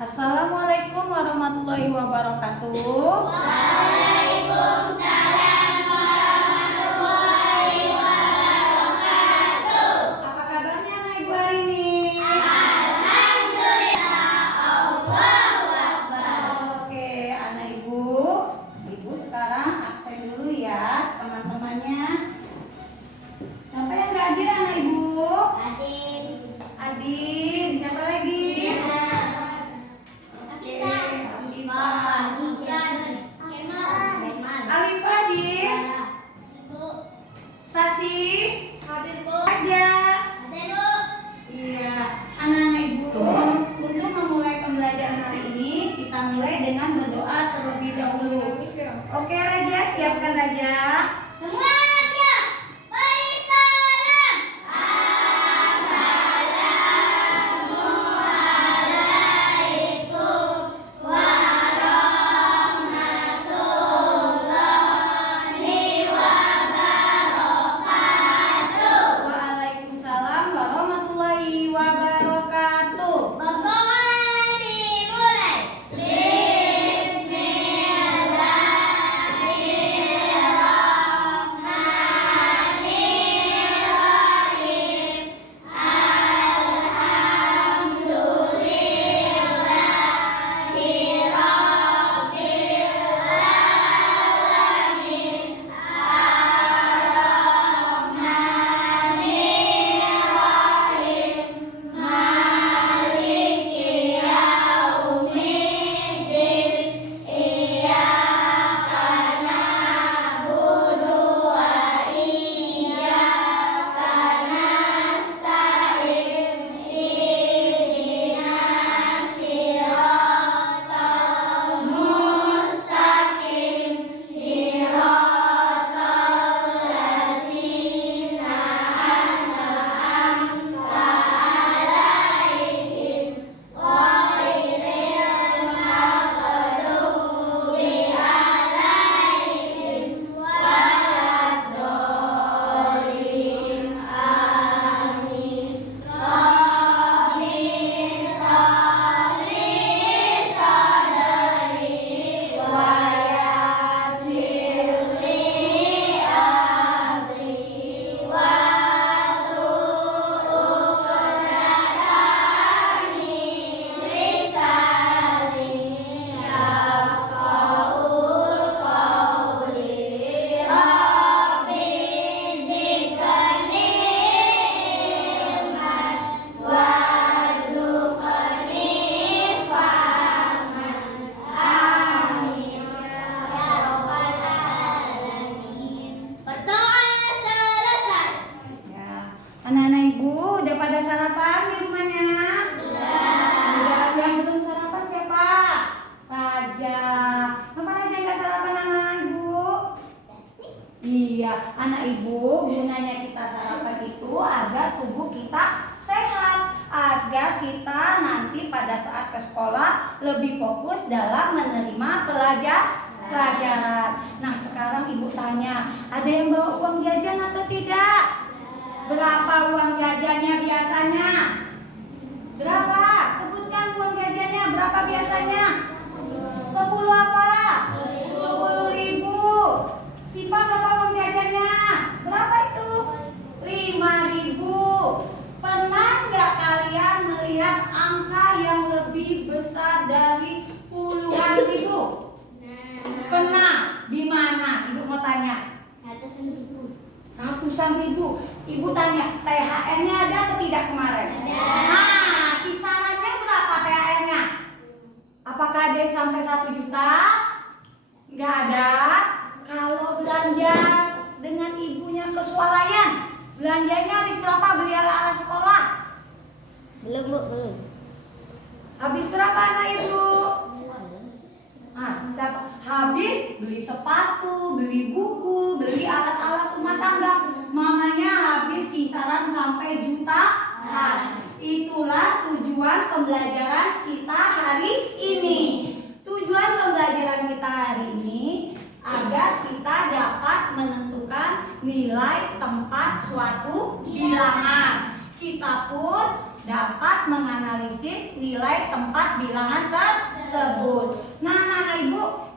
Assalamualaikum warahmatullahi wabarakatuh. Waalaikumsalam warahmatullahi wabarakatuh. Apa kabarnya anak ibu hari ini? Alhamdulillah, Allahu Akbar. Oke, anak ibu sekarang absen dulu ya teman-temannya. Siapa yang nggak hadir anak ibu? Adin, siapa lagi? Alif hadir. Sasi Hadir, Bu. aja. Hadir, Bu. Iya, anak-anak ibu, untuk memulai pembelajaran hari ini kita mulai dengan berdoa terlebih dahulu. Oke Raja, siapkan Raja. Semua siap. Beri salam. Assalamualaikum warahmatullahi wabarakatuh. Waalaikumsalam warahmatullahi wabarakatuh. Pembawaan dimulai. Bismillahirrahmanirrahim. Alhamdulillahi rabbil alamin. Ar-Rahmanirrahim. Maliki yaumiddin. Iyyaka na'budu wa iyyaka nasta'in. Ihdinas siratal mustaqim. Siratal ladzina an'amta 'alaihim ghairil maghdubi 'alaihim waladdallin. Amin. Rabbi sholli sadri wa yassir li amri wa tu'uqdatan min lisani yafqahul qawli. Rabbi zidni ilman warzuqni fahman. Amin ya rabbal alamin. Berdoa selesai. Ya, anak-anak ibu udah pada sarapan di rumahnya? Udah. Yang belum sarapan siapa? Raja. Kenapa Raja nggak sarapan anak ibu? Iya, anak ibu gunanya kita sarapan itu agar tubuh kita sehat, agar kita nanti pada saat ke sekolah lebih fokus dalam menerima pelajaran. Nah, sekarang ibu tanya, ada yang bawa uang jajan atau tidak? Berapa uang jajannya biasanya? Berapa? Sebutkan uang jajannya berapa biasanya? 10 apa? 10.000. Siapa berapa uang jajannya? Berapa itu? 5.000. Pernah nggak kalian melihat angka yang lebih besar dari puluhan ribu? Pernah? Di mana? Ibu mau tanya. Ratusan ribu. Ibu tanya, THR-nya ada atau tidak kemarin? Nah, kisarannya berapa THR-nya? Apakah ada yang sampai 1 juta? Nggak ada. Kalau belanja dengan ibunya ke swalayan, belanjanya habis berapa beli alat-alat sekolah? Belum, Bu, belum. Habis berapa anak ibu? Habis beli sepatu, beli buku, beli alat-alat rumah tangga. Mamanya habis kisaran sampai jutaan. Itulah tujuan pembelajaran kita hari ini. Tujuan pembelajaran kita hari ini agar kita dapat menentukan nilai tempat suatu bilangan. Kita pun dapat menganalisis nilai tempat bilangan tersebut. Nah,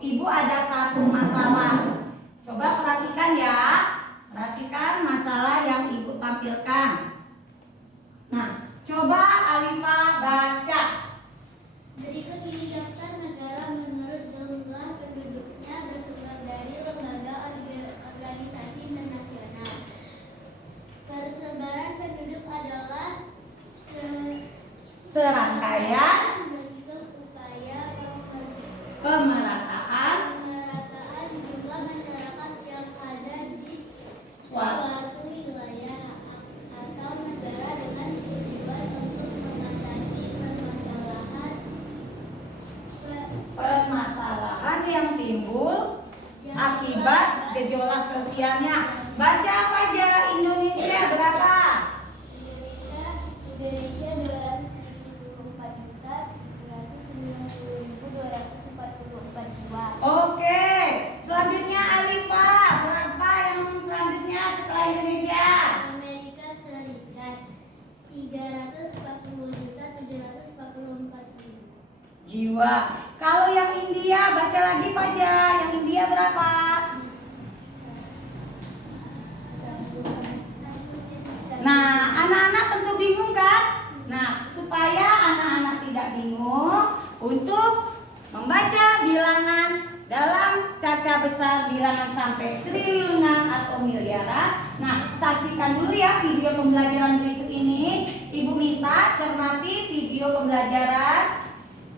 ibu ada satu masalah. Coba perhatikan ya. Perhatikan masalah yang ibu tampilkan. Nah, coba Alifah baca. Berikut ini daftar negara menurut jumlah penduduknya bersumber dari lembaga organisasi internasional. Persebaran penduduk adalah Serangkaian bentuk upaya pemerataan jumlah masyarakat yang ada di suatu suatu wilayah atau negara dengan tujuan untuk mengatasi permasalahan yang timbul akibat gejolak sosialnya. Baca apa aja? Indonesia berapa? Indonesia 274.290.244 jiwa. Oke, selanjutnya Alifah, berapa yang selanjutnya setelah Indonesia? Amerika Serikat 340.744.000 Jiwa. Kalau yang India, baca lagi Pak Ja. Yang India berapa? Nah, anak-anak tentu bingung kan? Nah, supaya anak-anak tidak bingung untuk membaca bilangan dalam caca besar bilangan sampai triliunan atau miliaran. Nah, saksikan dulu ya video pembelajaran berikut ini. Ibu minta cermati video pembelajaran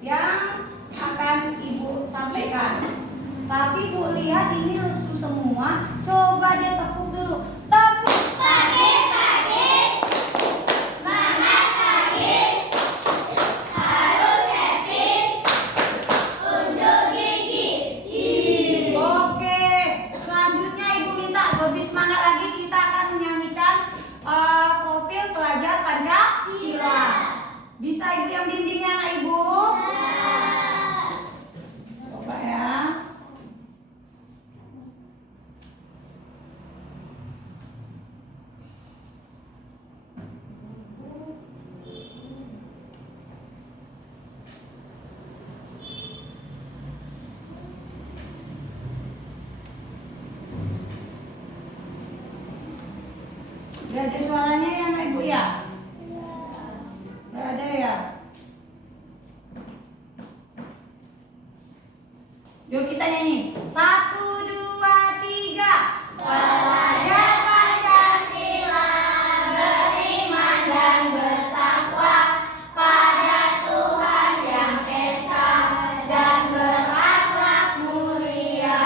yang akan ibu sampaikan. Tapi Bu lihat ini lesu semua. Coba dia tepuk dulu. Tepuk. Pagi, semangat pagi, harus happy, unjuk gigi. Oke, selanjutnya ibu minta lebih semangat lagi. Kita akan menyanyikan profil pelajar Pancasila. Bisa ibu yang bimbingnya anak ibu? Coba ya. Gak ada suaranya ya anak ibu ya? Gak ada ya? Yuk kita nyanyi. 1, 2, 3. Pelajar Pancasila beriman dan bertakwa pada Tuhan yang Esa dan berakhlak mulia,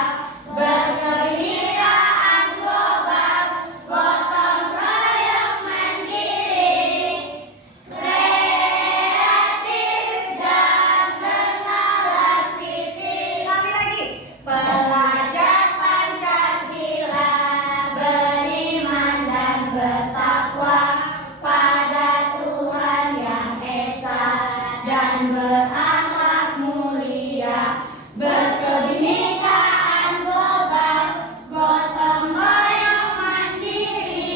berkebinekaan global, gotong royong mandiri, kreatif dan bernalar kritis. Sekali lagi. Pelajar Pancasila beriman dan bertakwa pada Tuhan yang Esa dan berakhlak mulia, berkebinekaan global, gotong royong mandiri,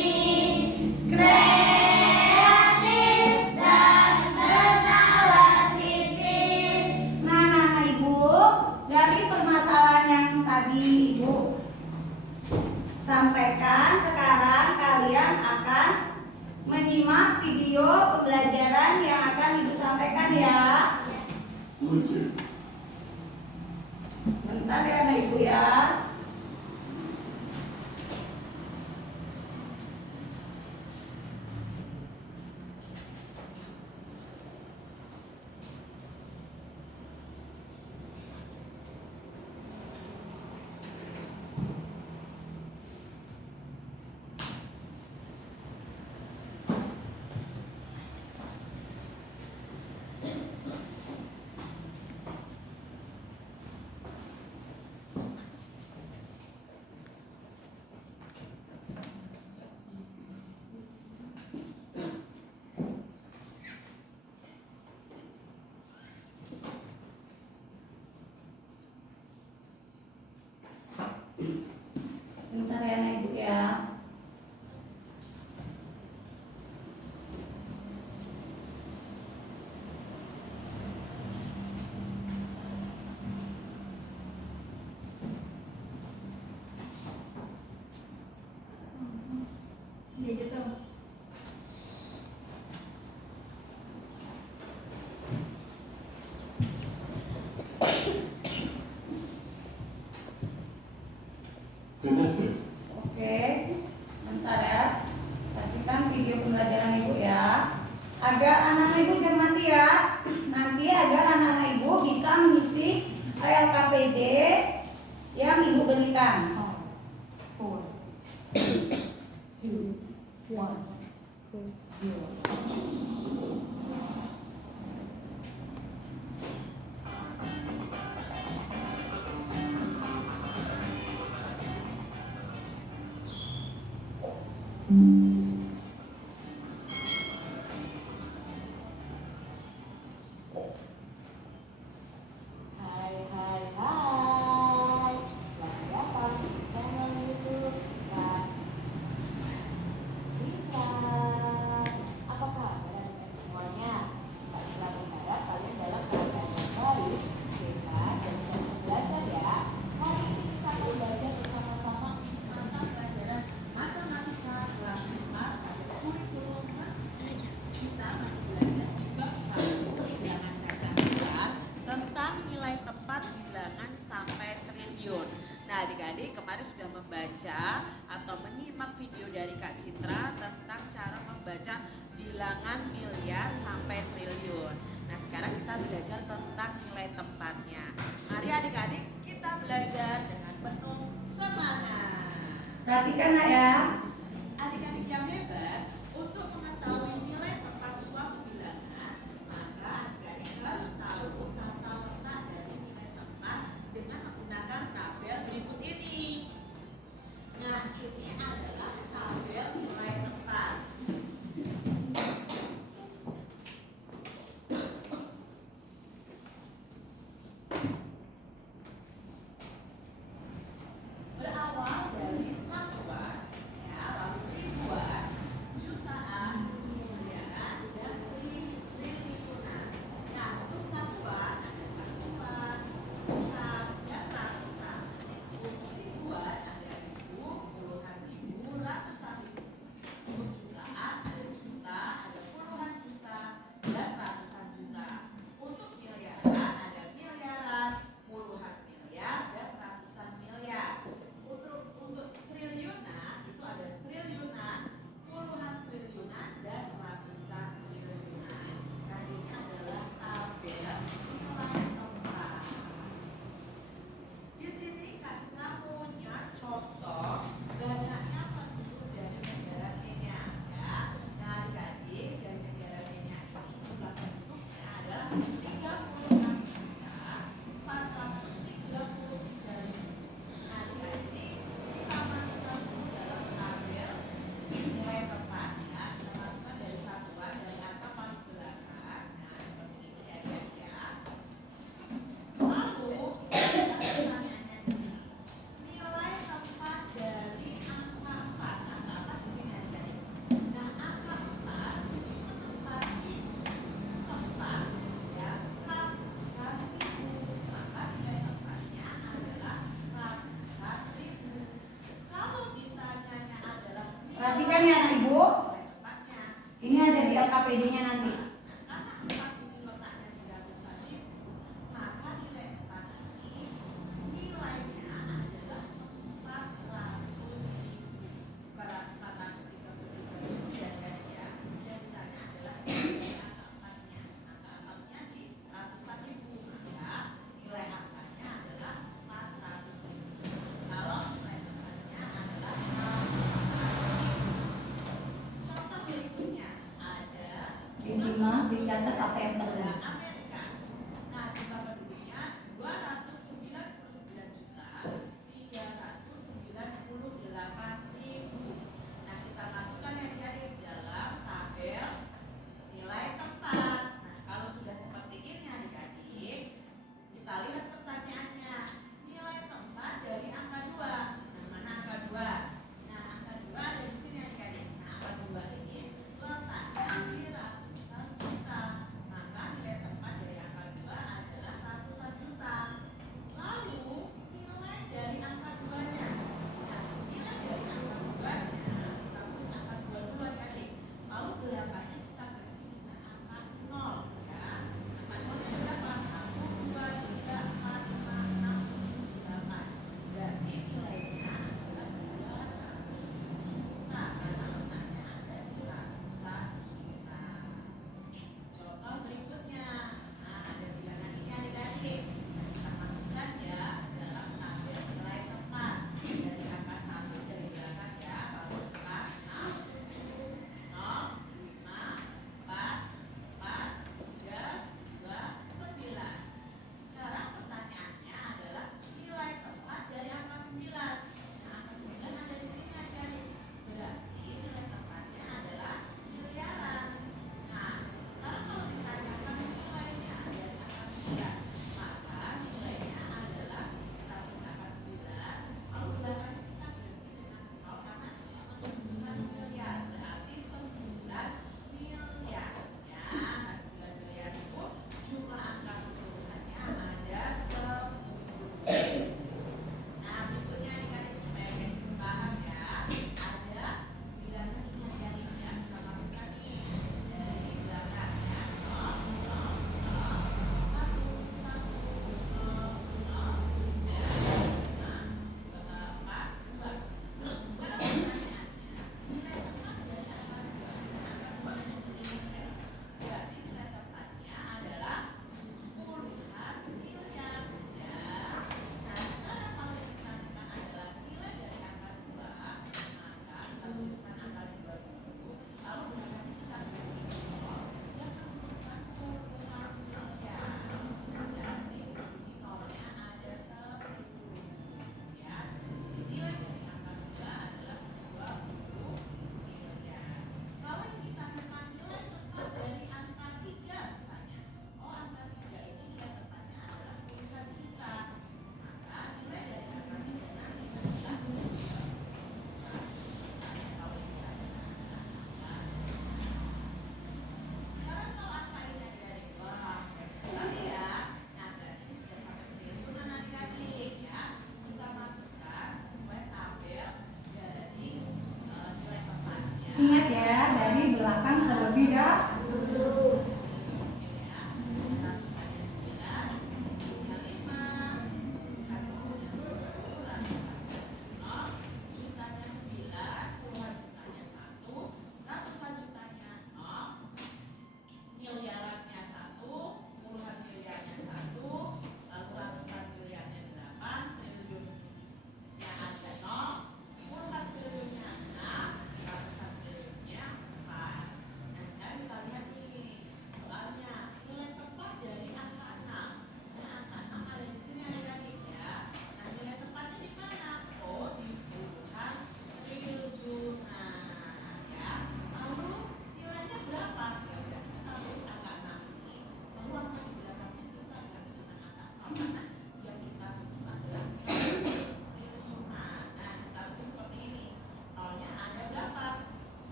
kreatif dan bernalar kritis. Nah, ibu, dari permasalahan yang tadi ibu sampaikan, sekarang kalian akan menyimak video pembelajaran yang akan ibu sampaikan ya. Bentar ya anak ibu ya. Bentar ya anak ibu ya. Oke, sebentar ya. Saksikan video pembelajaran Ibu ya. Agar anak-anak Ibu cermati ya. Nanti agar anak-anak Ibu bisa mengisi LKPD yang Ibu berikan. 4, 2, 1, 0. Hai hai hai, selamat datang di channel YouTube Kak Citra. Apa kabar adik-adik semuanya? Kak Citra berharap kalian dalam keadaan yang baik, sehat dan semangat belajar ya. Hari ini kita akan belajar bersama-sama mata pelajaran matematika kelas 5 pada kurikulum kita masih belajar di bab 1 bilangan cacat besar tentang nilai tepat bilangan sampai triliun. Nah, adik-adik kemarin sudah membaca atau menyimak video dari Kak Citra tentang cara membaca bilangan miliar sampai triliun. Nah, sekarang kita belajar tentang nilai tepatnya. Mari adik-adik kita belajar dengan penuh semangat. Perhatikan nak ya. Adik-adik yang hebat, untuk mengetahui nilai tepat suatu bilangan, maka adik-adik harus tahu tata letak dari nilai tepat dengan menggunakan tabel berikut ini. Nah, ini adalah tabel nilai tepat. Berawal dari satuan, ya, lalu ribuan, jutaan, miliaran, dan triliunan. Nah, untuk satuan ada satuan, jutaan, dan ratusan. Untuk ribuan ada ribu, puluhan ribu, ratusan ribu. Untuk jutaan ada juta, ada puluhan juta, dan ratusan juta. Untuk miliaran ada miliaran, puluhan miliar, dan ratusan miliar. Untuk triliunan itu ada triliunan, puluhan triliunan, dan ratusan triliunan. Nah, ini adalah tabel nilai tepat. Di sini Kak Citra punya contoh banyaknya penduduk dari negara Kenya, ya. Nah, adik-adik dari negara Kenya ini jumlah penduduknya adalah 36.433.000. Nah, adik-adik kita masukkan dulu dalam tabel nilai tepatnya. Kita masukkan dari satuan dari angka paling belakang. Nah, seperti ini ya, adik-adik ya. Lalu pertanyaannya nilai tepat dari angka 4. Angka 4 di sini adik-adik. Nah, angka 4 itu menempati tempat ya ratusan ribu. Maka nilai tepatnya adalah ratusan ribu. Kalau ditanyanya adalah Perhatikan ya anak Ibu. nilai tepatnya, Ini ada di LKPD-nya nanti. karena 4 ini letaknya di ratusan ribu, maka nilai tepat ini nilainya adalah 400 ribu. Bukan 433.000 ya guys ya. Yang ditanya adalah nilai angka 4-nya. Angka 4-nya di ratusan ribu, maka nilai angkanya adalah 400 ribu. Kalau nilai tepatnya adalah ratusan ribu. Contoh berikutnya ada Disimak, dicatat apa yang perlu. Amerika. Nah, jumlah penduduknya 209.398.000. Nah, kita masukkan yang jadi dalam tabel nilai tempat. Nah, kalau sudah seperti ini adik-adik, kita lihat pertanyaannya. Nilai tempat dari angka 2. Nah, mana angka 2? Nah, angka 2 ada di sini adik-adik. Nah, angka 2 ini letaknya di ratusan juta. Maka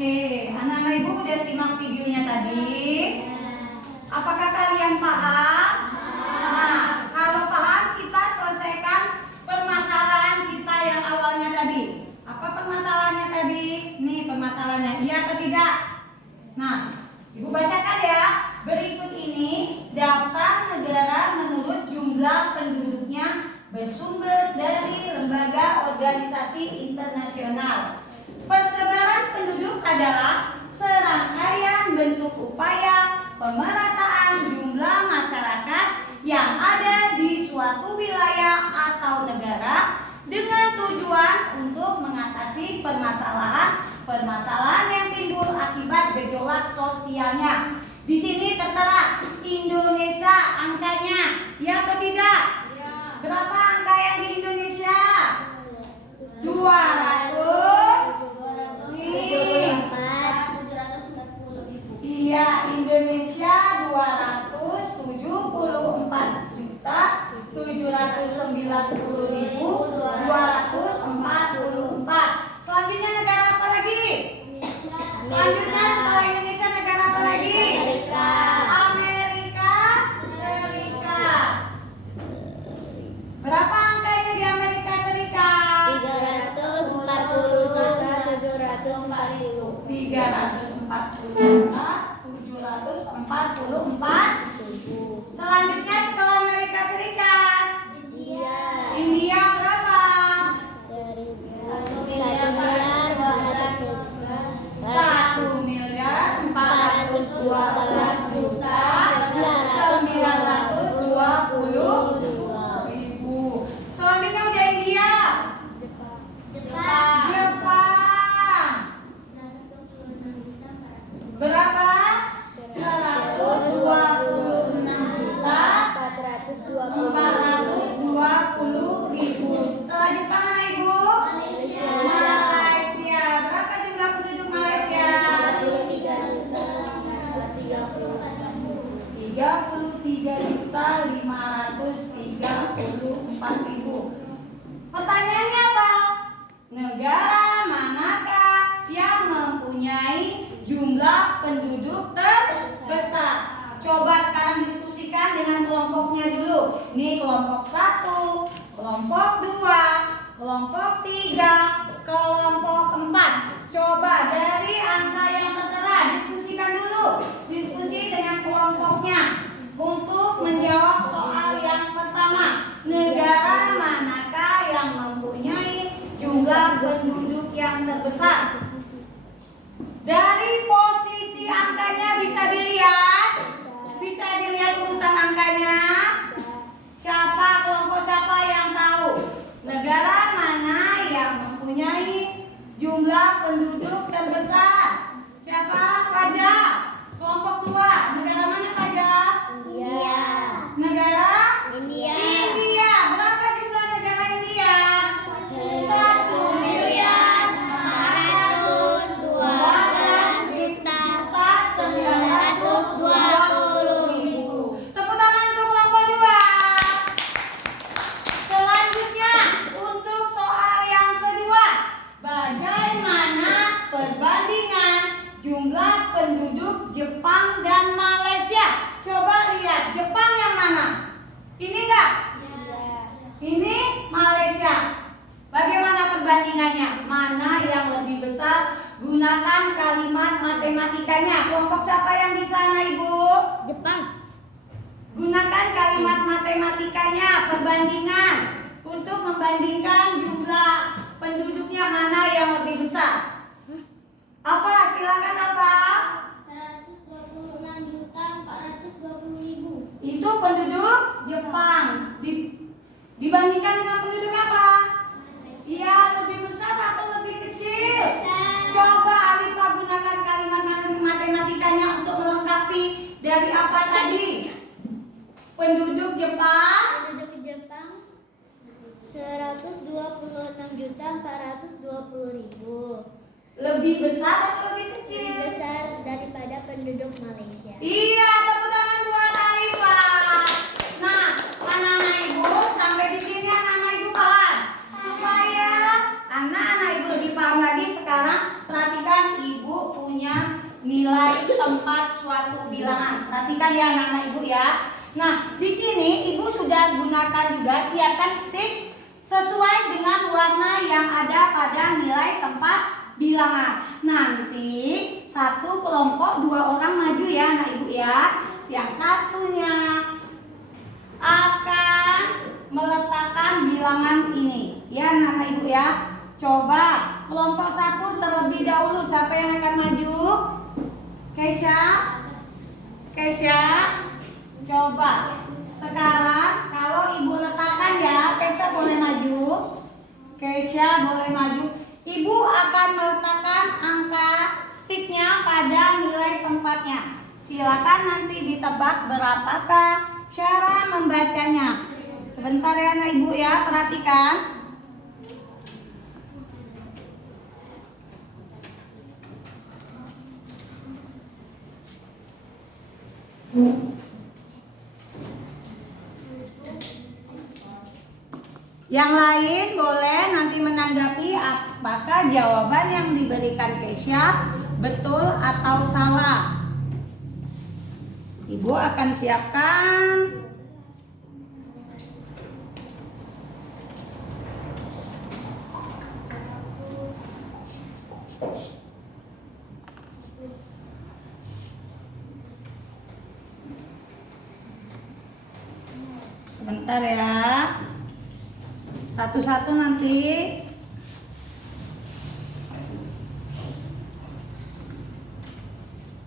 Oke, anak-anak ibu udah simak videonya tadi. Apakah kalian paham? Nah, kalau paham kita selesaikan permasalahan kita yang awalnya tadi. Apa permasalahannya tadi? Nih permasalahannya, iya atau tidak? Nah, ibu bacakan ya. Berikut ini daftar negara menurut jumlah penduduknya bersumber dari lembaga organisasi internasional. Persebaran penduduk adalah serangkaian bentuk upaya pemerataan jumlah masyarakat yang ada di suatu wilayah atau negara dengan tujuan untuk mengatasi permasalahan yang timbul akibat gejolak sosialnya. Di sini tertera Indonesia angkanya, ya atau tidak? Berapa angka yang di Indonesia? 200. Iya, Indonesia 274.790.244. Selanjutnya negara apa lagi? Selanjutnya setelah Indonesia negara apa lagi? Amerika Serikat. Berapa angkanya di Amerika Serikat? 340.744. Selanjutnya setelah Amerika Serikat, India berapa? 1.412.920.000. Selanjutnya udah India. Jepang. Berapa? 126.420.000. Setelah Jepang mana ibu? Malaysia. Berapa jumlah penduduk Malaysia? 33.534.000. Pertanyaannya apa? Negara manakah yang mempunyai jumlah penduduk terbesar? Coba sekarang diskusikan dengan kelompoknya dulu. Ini kelompok 1, kelompok 2, kelompok 3, kelompok 4. Coba dari angka yang tertera diskusikan dulu. Diskusi dengan kelompoknya untuk menjawab soal yang pertama. Negara manakah yang mempunyai jumlah penduduk yang terbesar? Dari posisi angkanya bisa dilihat. Bisa dilihat urutan angkanya. Siapa, kelompok siapa yang tahu? Negara mana yang mempunyai jumlah penduduk terbesar? Siapa? Kaja. Kelompok 2. Negara mana Kaja? Negara? India. Berapa jumlah negara India? 1.412.920.000. Tepuk tangan untuk kelompok 2. Selanjutnya untuk soal yang kedua, bagaimana perbandingan jumlah penduduk Jepang dan Malaysia? Coba lihat Jepang yang mana? Ini enggak? Ini Malaysia. Bagaimana perbandingannya? Mana yang lebih besar? Gunakan kalimat matematikanya. Kelompok siapa yang di sana, Ibu? Jepang. Gunakan kalimat matematikanya, perbandingan untuk membandingkan jumlah penduduknya mana yang lebih besar. Apa? Silakan apa? 126.420.000. Itu penduduk Jepang. Dibandingkan dengan penduduk apa? Iya, lebih besar atau lebih kecil? Coba Alifa gunakan kalimat matematikanya untuk melengkapi dari apa tadi? Penduduk Jepang. 126.420.000. Lebih besar atau lebih kecil? Lebih besar daripada penduduk Malaysia. Iya, tepuk tangan buat Alifa. Nah, anak-anak ibu sampai di sini anak-anak ibu paham. Supaya anak-anak ibu lebih paham lagi, sekarang perhatikan ibu perhatikan ya anak-anak ibu ya. Nah, di sini ibu sudah gunakan juga siapkan stick sesuai dengan warna yang ada pada nilai tempat bilangan. Nanti satu kelompok 2 orang maju ya anak ibu ya. Yang satunya akan meletakkan bilangan ini ya anak-anak ibu ya. Coba kelompok 1 terlebih dahulu, siapa yang akan maju? Keisha? Coba sekarang kalau ibu letakkan ya, Keisha boleh maju. Ibu akan meletakkan angka sticknya pada nilai tempatnya. Silakan nanti ditebak berapakah cara membacanya. Sebentar ya anak ibu ya, perhatikan. Yang lain boleh nanti menanggapi apakah jawaban yang diberikan Keisha betul atau salah. Ibu akan siapkan sebentar ya. Satu-satu nanti.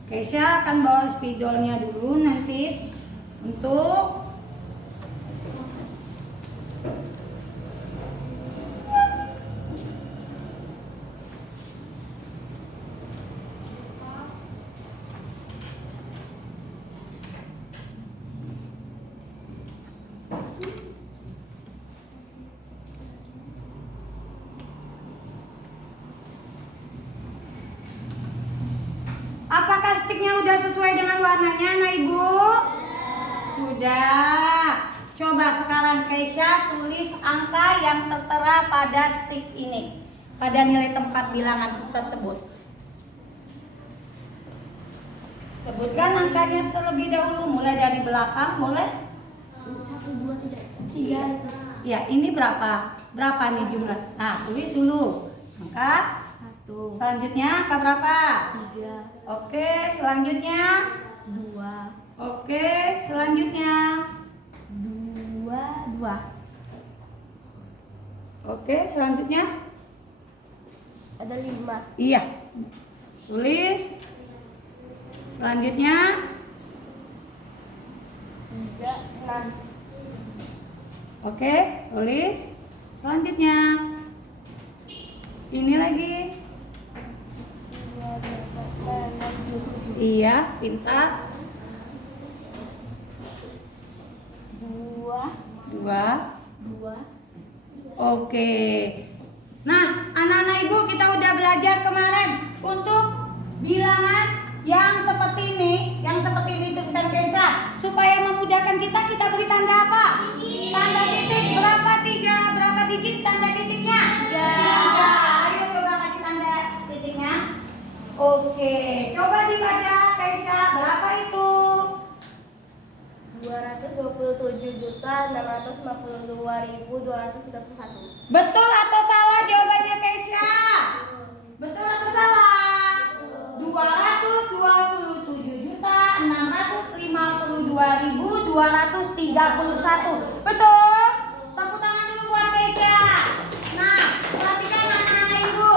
Keisha akan bawa spidolnya dulu nanti untuk apakah sticknya udah sesuai dengan warnanya, anak ibu? Sudah. Coba sekarang Keisha tulis angka yang tertera pada stick ini, pada nilai tempat bilangan tersebut. Sebutkan angkanya terlebih dahulu, mulai dari belakang, boleh? 1, 2, 3. Ya, ini berapa? Berapa nih jumlah? Nah, tulis dulu. Angka 1, selanjutnya angka berapa? 3, Oke, selanjutnya 2, oke, selanjutnya 2. oke, selanjutnya Ada 5. iya. Tulis. Selanjutnya 3, 6. oke, tulis. Selanjutnya ini lagi. 7. Iya, pintar. 2. 2. Oke. Nah, anak-anak ibu kita udah belajar kemarin untuk bilangan yang seperti ini tulisan Keisha. Supaya memudahkan kita beri tanda apa? Tanda titik. Berapa 3? Berapa digit tanda titiknya? 3. Ayo coba kasih tanda titiknya. Oke, coba dibaca Keisha, berapa itu? 227.652.231. Betul atau salah jawabannya Keisha? Betul atau salah? 227.652.231. Betul? Tepuk tangan dulu buat Keisha. Nah, perhatikan anak-anak ibu.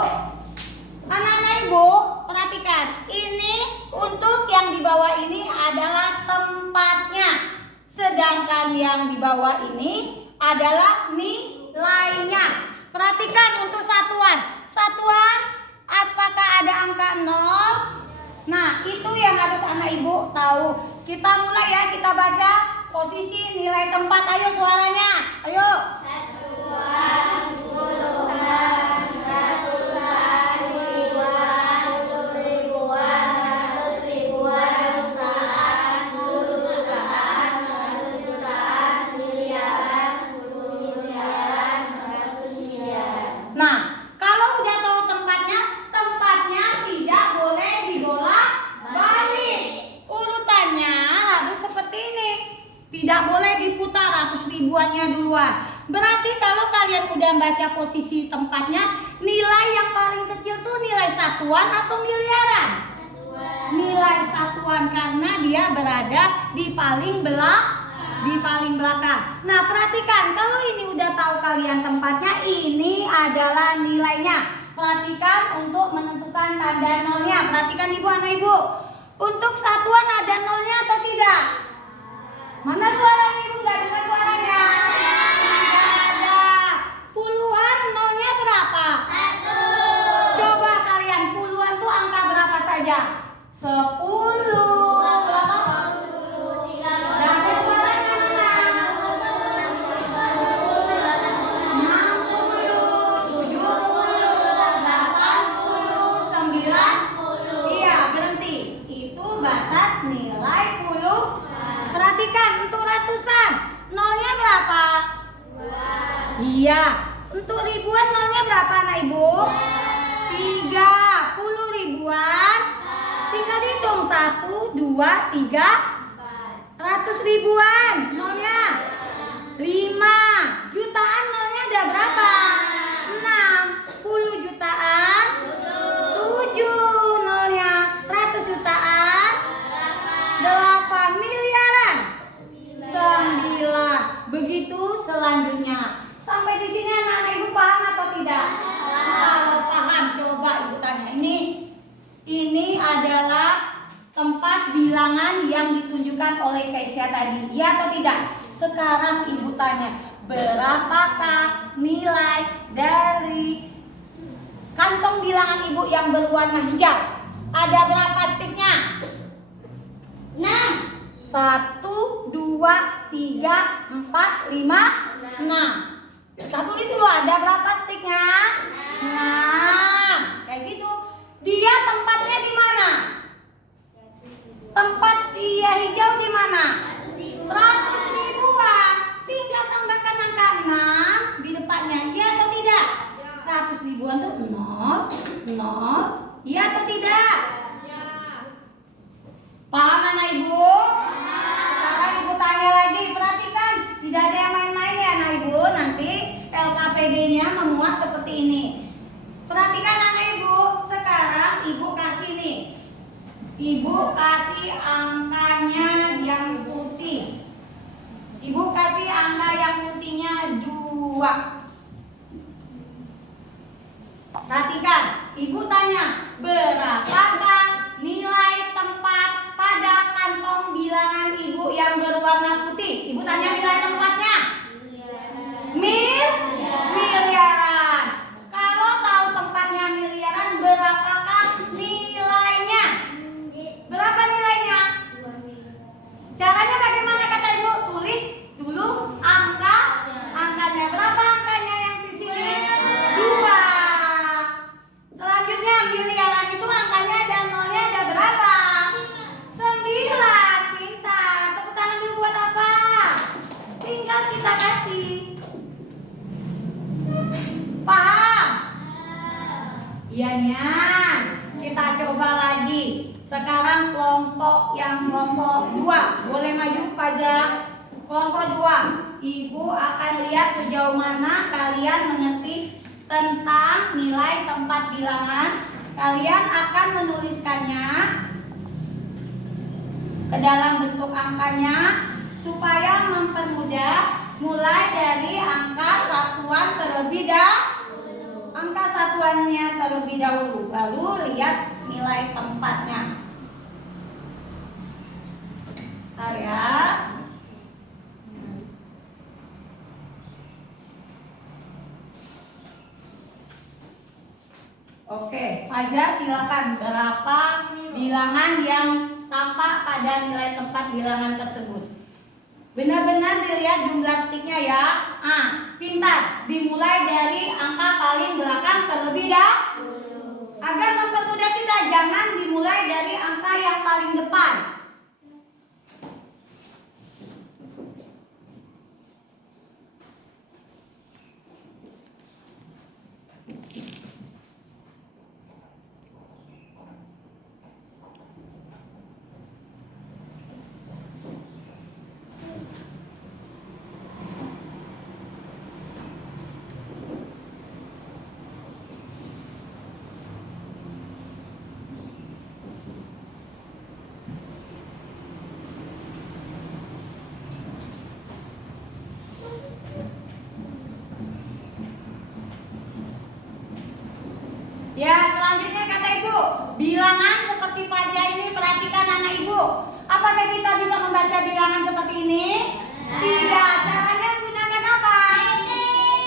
Anak-anak ibu, perhatikan. Ini untuk yang di bawah ini adalah tempatnya. Sedangkan yang di bawah ini adalah nilainya. Perhatikan untuk satuan. Satuan, apakah ada angka 0? Nah, itu yang harus anak ibu tahu. Kita mulai ya, kita baca posisi nilai tempat. Ayo suaranya. Ayo. Satuan, puluhan, ratusan, ribuan, ribuan, ratus ribuan, jutaan, puluh jutaan, ratus jutaan, miliaran, puluh miliaran, ratus miliaran. Nah, kalau udah tahu tempatnya tidak boleh dibolak-balik. Urutannya harus sampai diputar ratus ribuannya duluan. Berarti kalau kalian udah baca posisi tempatnya, nilai yang paling kecil tuh nilai satuan atau miliaran? Nilai satuan, karena dia berada di paling belakang. Nah, perhatikan, kalau ini udah tahu kalian tempatnya, ini adalah nilainya. Perhatikan untuk menentukan tanda nolnya. Perhatikan ibu, anak ibu. Untuk satuan ada nolnya atau tidak? Mana suaranya ibu? Nggak dengar suaranya? Tidak ada. Puluhan nolnya berapa? 1. Coba kalian, puluhan tuh angka berapa saja? 10. Berapa? 30. Nggak ada suaranya mana? 60, 70, 80, 90. Iya, berhenti. Itu batas nilai puluh. Perhatikan, untuk ratusan nolnya berapa? 2. Iya. Untuk ribuan nolnya berapa anak ibu? 30 ribuan. Tinggal dihitung 1, 2, 3. 4. Ratus ribuan nolnya 5. Jutaan nolnya ada berapa? 6. 10 jutaan 7 nolnya. 100 jutaan 8. Miliaran 9. Begitu selanjutnya. Sampai di sini anak-anak ibu paham atau tidak? Kalau paham, coba ibu tanya. Ini adalah tempat bilangan yang ditunjukkan oleh Keisha tadi. Iya atau tidak? Sekarang ibu tanya, berapakah nilai dari kantong bilangan ibu yang berwarna hijau? Ada berapa stiknya? 6. 1, 2, 3, 4, 5, 6. Kita tulis dulu, ada berapa stiknya? 6. Kayak gitu. Dia tempatnya di mana? Tempat dia hijau di mana? 100 ribuan. Tinggal tambahkan angka 6 di depannya. Iya atau tidak? 100 ribuan tuh 0, 0. Iya atau tidak? Paham anak ibu? Sekarang ibu tanya lagi. Perhatikan, tidak ada yang main-main ya anak ibu. Nanti LKPD-nya memuat seperti ini. Perhatikan anak ibu. Sekarang ibu kasih nih. Ibu kasih angkanya yang putih. Ibu kasih angka yang putihnya 2. Perhatikan, ibu tanya, berapakah nilai tempat pada kantong bilangan ibu yang berwarna putih? Ibu tanya nilai tempatnya. Miliaran. Kalau tahu tempatnya miliaran, berapakah nilainya? Berapa nilainya? Caranya bagaimana kata ibu? Tulis dulu angkanya. Berapa angkanya yang di sini? 2. Selanjutnya miliaran itu angkanya dan nolnya ada berapa? 9. Pintar. Tepuk tangan dulu buat apa? Tinggal kita kasih. Paham? Iya Nian. Kita coba lagi. Sekarang kelompok 2. Boleh maju pajak. Kelompok 2. Ibu akan lihat sejauh mana kalian mengerti tentang nilai tempat bilangan. Kalian akan menuliskannya ke dalam bentuk angkanya supaya mempermudah, mulai dari angka satuan terlebih dahulu. Angka satuannya terlebih dahulu, baru lihat nilai tempatnya. Bentar ya. Oke, Fajar silakan. Berapa bilangan yang tampak pada nilai tempat bilangan tersebut? Benar-benar dilihat jumlah stiknya ya. Pintar. Dimulai dari angka paling belakang terlebih dahulu. Agar mempermudah kita, jangan dimulai dari angka yang paling depan. Ya, selanjutnya kata ibu, bilangan seperti pajak ini perhatikan anak ibu. Apakah kita bisa membaca bilangan seperti ini? Tidak. Caranya gunakan apa?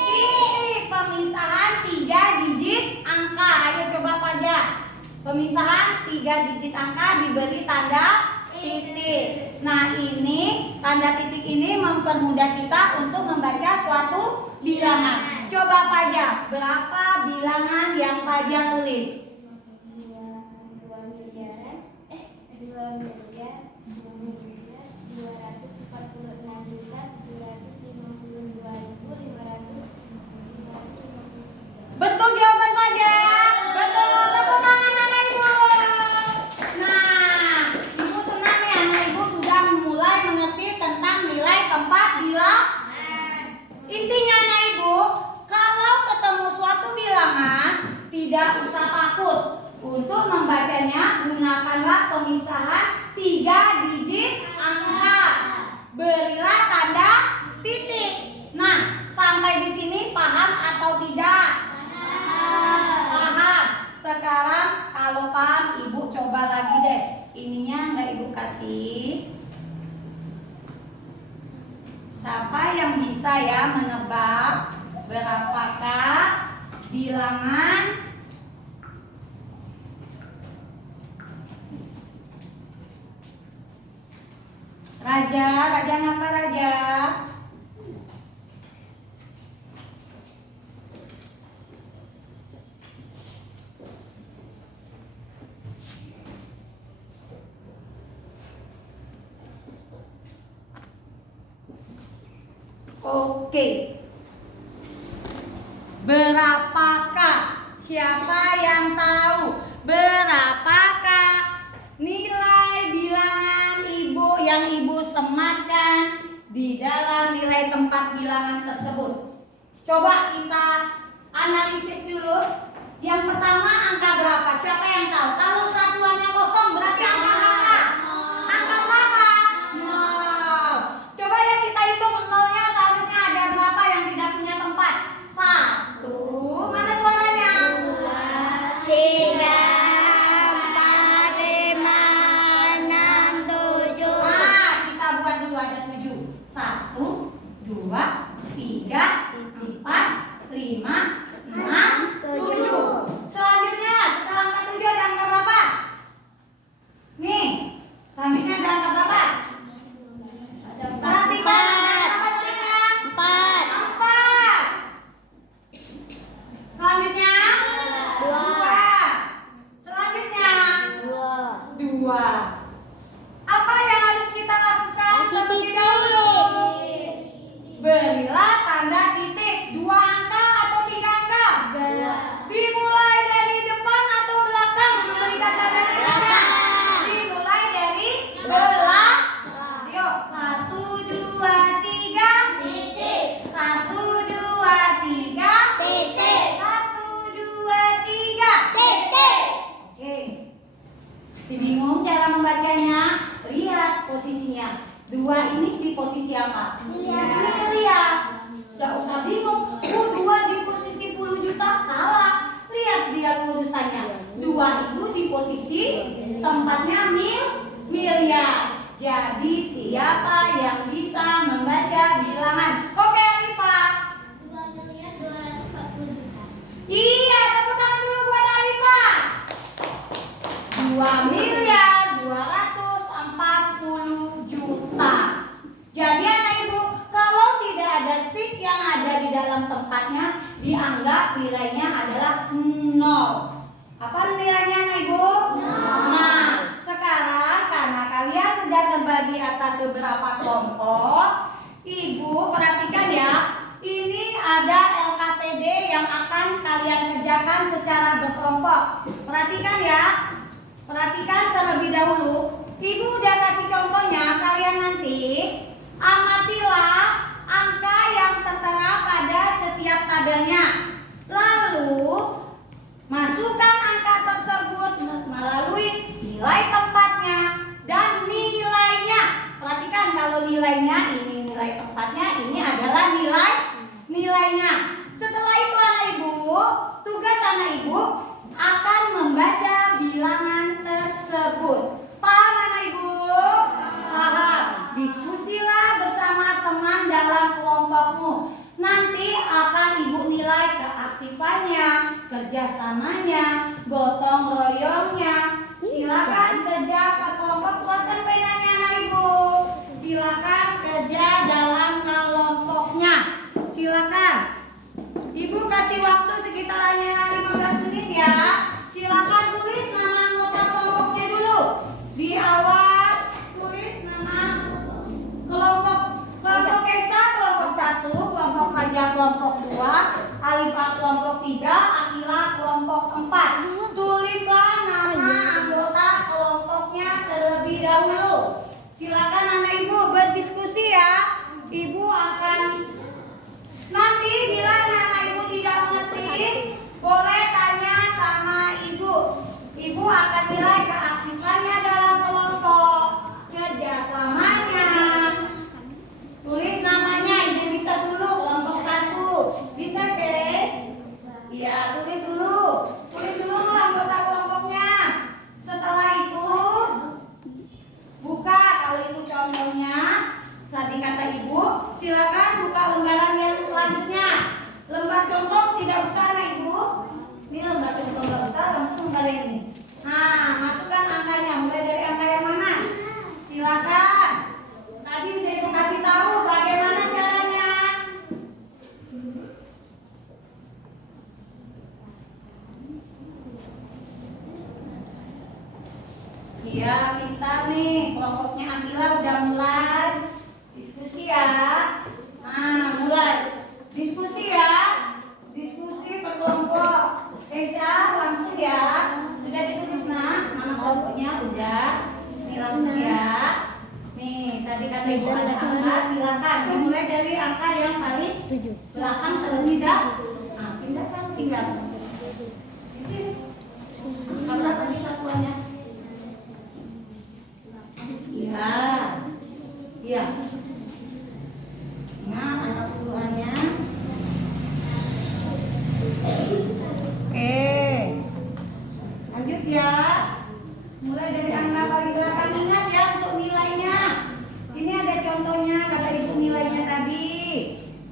Titik. Pemisahan 3 digit angka. Ayo coba pajak. Pemisahan 3 digit angka diberi tanda titik. Nah, ini tanda titik ini mempermudah kita untuk membaca suatu bilangan. Coba pajak, berapa bilangan yang pajak tulis? 2 miliar 246.752.553. Betul jawaban pajak. Betul. Tepuk tangan anak ibu. Nah, ibu senang nih anak ibu sudah mulai mengerti tentang nilai tempat bilangan. Intinya anak ibu, kalau ketemu suatu bilangan, tidak usah takut. Untuk membacanya, gunakanlah pemisahan 3 digit angka. Berilah tanda titik. Nah, sampai di sini paham atau tidak? Paham. Sekarang kalau paham, ibu coba lagi deh. Ininya nggak ibu kasih. Siapa yang bisa ya menebak berapakah bilangan Raja? Raja ngapa Raja? Oke. Berapakah? Siapa yang tahu? Berapakah nilai bilangan ibu yang ibu sematkan di dalam nilai tempat bilangan tersebut? Coba kita analisis dulu. Yang pertama angka berapa? Siapa yang tahu? Kalau satuannya kosong berarti angka berapa? Angka berapa? 0. Coba ya kita hitung nolnya seharusnya ada berapa yang tidak punya tempat? 1. Mana suaranya? 2, 3, 4, 5, 6, 7. Nah, kita buat dulu ada 7. 1, 2, 3, 4, 5, 6, 7. Selanjutnya setelah angka 7 ada angka berapa? Nih, selanjutnya ada angka berapa? Perhatikan ada berapa selanjutnya? 4, 4. Selanjutnya 2. Selanjutnya 2. Apa yang harus kita lakukan terlebih dahulu? Berilah tanda titik. 2 angka atau 3 angka? Dimulai dari depan atau belakang memberikan tanda titiknya? Dimulai dari belakang. Yuk, 1, 2, 3. 1, 2, 3. 1, 2, 3. Oke. Masih bingung cara membacanya? Lihat posisinya. 2 ini di posisi apa? Miliar. Gak usah bingung. 2 di posisi 10 juta. Salah. Lihat dia lurusannya. 2 itu di posisi tempatnya miliar. Jadi siapa yang bisa membaca bilangan? Oke, Alifah. 2.240.000.000. Iya, tepuk tangan dulu buat Alifah. 2.240.000.000. Jadi anak ibu, kalau tidak ada stick yang ada di dalam tempatnya, dianggap nilainya adalah 0. Apa nilainya anak ibu? 0. Nah, sekarang karena kalian sudah terbagi atas beberapa kelompok, ibu perhatikan ya. Ini ada LKPD yang akan kalian kerjakan secara berkelompok. Perhatikan ya. Perhatikan terlebih dahulu. Ibu udah kasih contohnya. Kalian nanti amatilah angka yang tertera pada setiap tabelnya. Lalu masukkan angka tersebut melalui nilai tempatnya dan nilainya. Perhatikan kalau nilainya ini nilai tempatnya, ini adalah nilainya. Setelah itu anak ibu, tugas anak ibu kearifanya, kerjasamanya, gotong royongnya. Silakan kerja kelompok, keluarkan penanya anak ibu. Silakan kerja dalam kelompoknya. Silakan. Ibu kasih waktu sekitar hanya 15 menit ya. Silakan tulis nama anggota kelompoknya dulu. Di awal tulis nama kelompok Esa kelompok 1, kelompok Fajar kelompok 2, Alifah kelompok 3, Akila kelompok 4. Tulislah nama anggota kelompoknya terlebih dahulu. Silakan anak ibu berdiskusi ya. Ibu akan nanti bila anak ibu tidak mengerti, boleh tanya sama ibu. Ibu akan nilai keaktifannya dalam kelompok, kerjasamanya. Tulis namanya, identitas dulu, kelompok 1. Bisa Keren? Iya, tulis dulu. Tulis dulu anggota kelompoknya. Setelah itu buka, kalau itu contohnya tadi kata ibu, silakan buka lembaran yang selanjutnya. Lembar contoh tidak usah anak ibu. Ini lembar contoh nggak usah, langsung lembar yang ini. Nah, masukkan angkanya. Mulai dari angka yang mana? Silakan. Tadi udah ibu kasih tahu bagaimana caranya. Iya, pintar nih. Kelompoknya Akila udah mulai diskusi ya. Nah, mulai diskusi ya. Diskusi per kelompok. Esa langsung ya. Sudah ditulis nama kelompoknya udah. Ini langsung ya. Nih, tadi kata ibu ada angka, silakan dimulai dari angka yang paling 7. belakang terlebih dahulu. Nah, pindahkan tinggal. Di sini. Angka berapa di satuannya? Iya. Iya. Nah, angka puluhannya. Oke. Lanjut ya. Mulai dari angka paling belakang, ingat ya untuk nilainya. Ini ada contohnya, kata ibu nilainya tadi.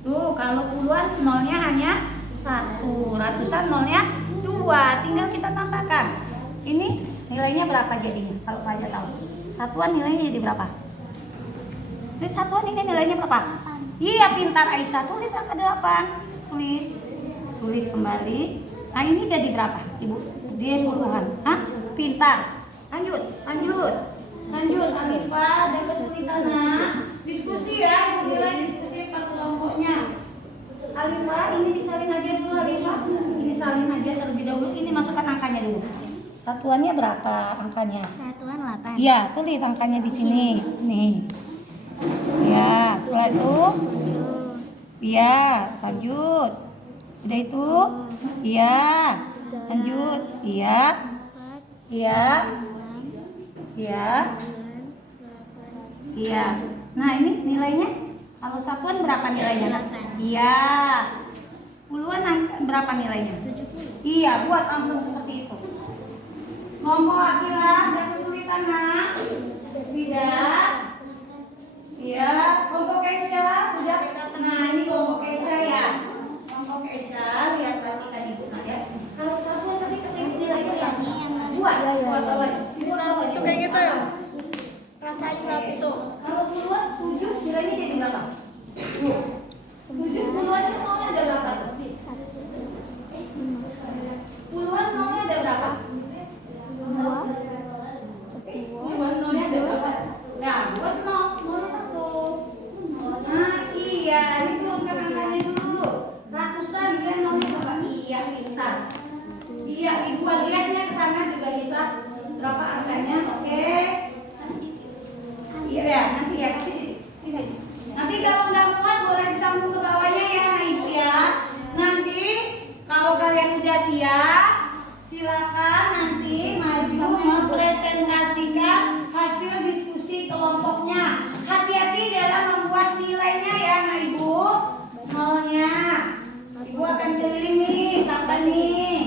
Tuh, kalau puluhan nolnya hanya 1, ratusan nolnya 2. Tinggal kita tambahkan. Ini nilainya berapa jadinya? Kalau Pak Aja tahu. Satuan nilainya jadi berapa? Ini satuan ini nilainya berapa? Iya, pintar Aisyah. Tulis angka 8. Tulis kembali. Nah, ini jadi berapa, Ibu? Dia puluhan. Hah? Pintar. Lanjut. Alifah dan kesulitan. Diskusi ya, Ibu nilai diskusi per kelompoknya. Alifah, ini disalin aja dulu Alifah. Ini salin aja terlebih dahulu. Ini masukkan angkanya dulu. Satuannya berapa angkanya? Satuan 8. Iya, tulis angkanya di sini. Nih. Ya, setelah itu iya, lanjut. Sudah itu? Iya. Lanjut. Iya. Iya. Iya. Iya. Nah, ini nilainya kalau satuan berapa nilainya? 8. Iya. Puluhan berapa nilainya? 70. Iya, buat langsung seperti itu. Kelompok Akila dan kesulitan tidak. Iya, kelompok Keisha udah. Nah, ini kelompok Keisha ya. Kelompok Keisha, lihat perhatikan ibu ya. Kalau satuan tadi ketemu nilainya berapa? Dua. Itu kayak gitu ya? Rasain lah itu. Kalau puluhan 7 nilainya jadi berapa? 7 puluhannya nolnya ada berapa? Puluhan nolnya ada berapa? Puluhan nolnya ada berapa? Nah, buat nolnya 1. Nah, iya, ini kelompokkan angkanya dulu. Ratusan dia nolnya berapa? Iya, pintar. Iya, ribuan. Lihatnya ke sana juga bisa berapa angkanya. Oke. Iya ya, nanti ya kasih sini. Nanti kalau nggak muat boleh disambung ke bawahnya ya, nah ibu ya. Nanti kalau kalian udah siap, silakan nanti maju mempresentasikan hasil diskusi kelompoknya. Hati-hati dalam membuat nilainya ya, nah ibu. Nolnya, ibu akan keliling nih sampai nih.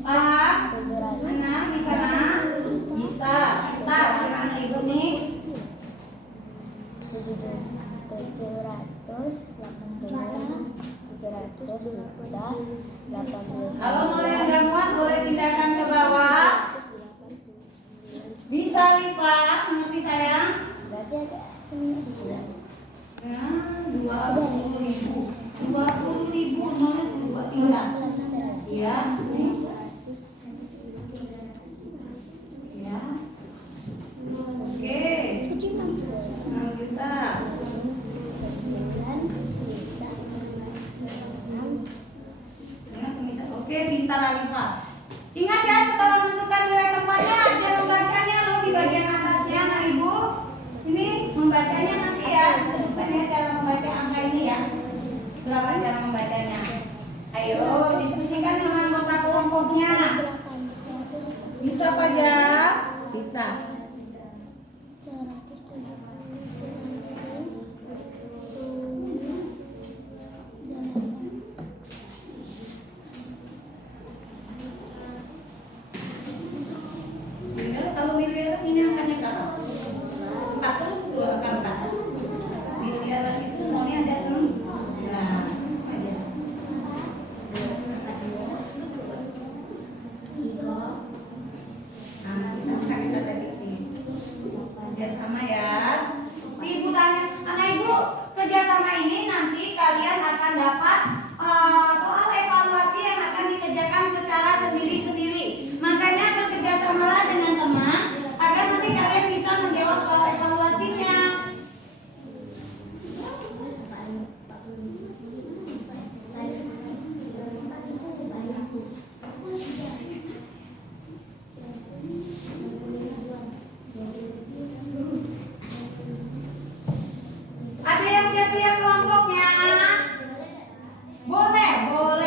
Paham? Mana di sana? Bisa. Kita anak ibu nih. Kalau mau yang nggak muat boleh pindahkan ke bawah. Bisa lipat, mengerti sayang? Nah, 20.000. 20.000 nolnya dua tinggal. Ya, ya. Oke, 6 juta. Oke, pintar Alifah. Ingat ya, setelah menentukan nilai tempatnya, ada membacanya loh di bagian atasnya, nah ibu. Ini membacanya nanti ya, disebutkannya cara membaca angka ini ya. Berapa cara membacanya? Ayo, diskusikan dengan anggota kelompoknya. Bisa Fajar? Bisa. Kalau miliar ini angkanya berapa? 42 kan 4. Miliar itu nolnya ada 9. Nah, aja. Nah, bisa kan kita tadi kerjasama ya. Ibu tanya, anak ibu kerjasama ini nanti kalian akan dapat soal evaluasi yang akan dikerjakan secara sendiri-sendiri. Makanya bekerjasamalah dengan teman agar nanti kalian bisa menjawab soal evaluasinya. Ada yang udah siap kelompoknya?